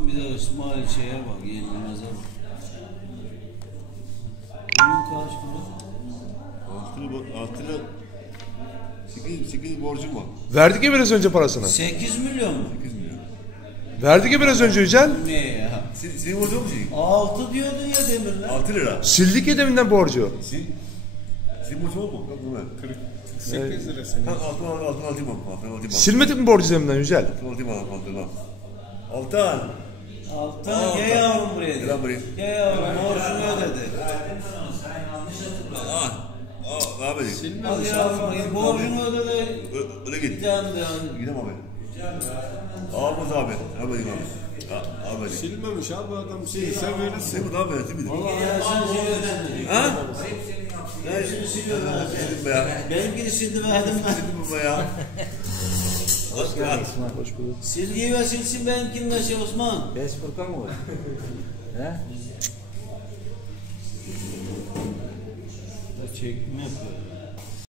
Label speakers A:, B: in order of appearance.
A: Bir de İsmail şeye bak, yenilmeze bak. Bunun kaç para?
B: 6 lira 8 borcum var.
C: Verdik ya biraz önce parasını.
A: 8 milyon mu?
B: 8 milyon.
C: Verdik ya biraz önce Yücel.
A: Ne ya?
B: Senin borcun mu şey?
A: 6 diyordun ya demin lan.
B: 6 lira.
C: Sildik ya deminden borcu.
B: Senin borcun mu? Yok bu ben.
D: 48 lira senin.
B: Altın alayım mı?
C: Silmedik mi borcu deminden Yücel?
B: Altan.
A: Altan gel yavrum buraya.
B: Gel buraya.
A: Gel yavrum borcunu ödedi.
B: Ne yapayım?
A: Hadi yavrum borcunu ödedi.
B: Öyle git.
A: Gideceğim de.
B: Gidem abi. Ağabey abi. Abi abi. Abi.
D: Silmemiş abi adam şey sen verirsin.
B: Sen bu ne yapıyorsun?
A: Vallahi ya sen siliyorsun.
B: Ha?
A: Hepsini siliyorum.
B: Sildim be ya.
A: Benimkini sildim verdim ben.
B: Sildim be ya.
C: Hoş bulduk.
A: Silgiyi ve silsin benimkini de şey Osman.
E: Beş Furkan mı var? He?
A: Çekme yapıyor.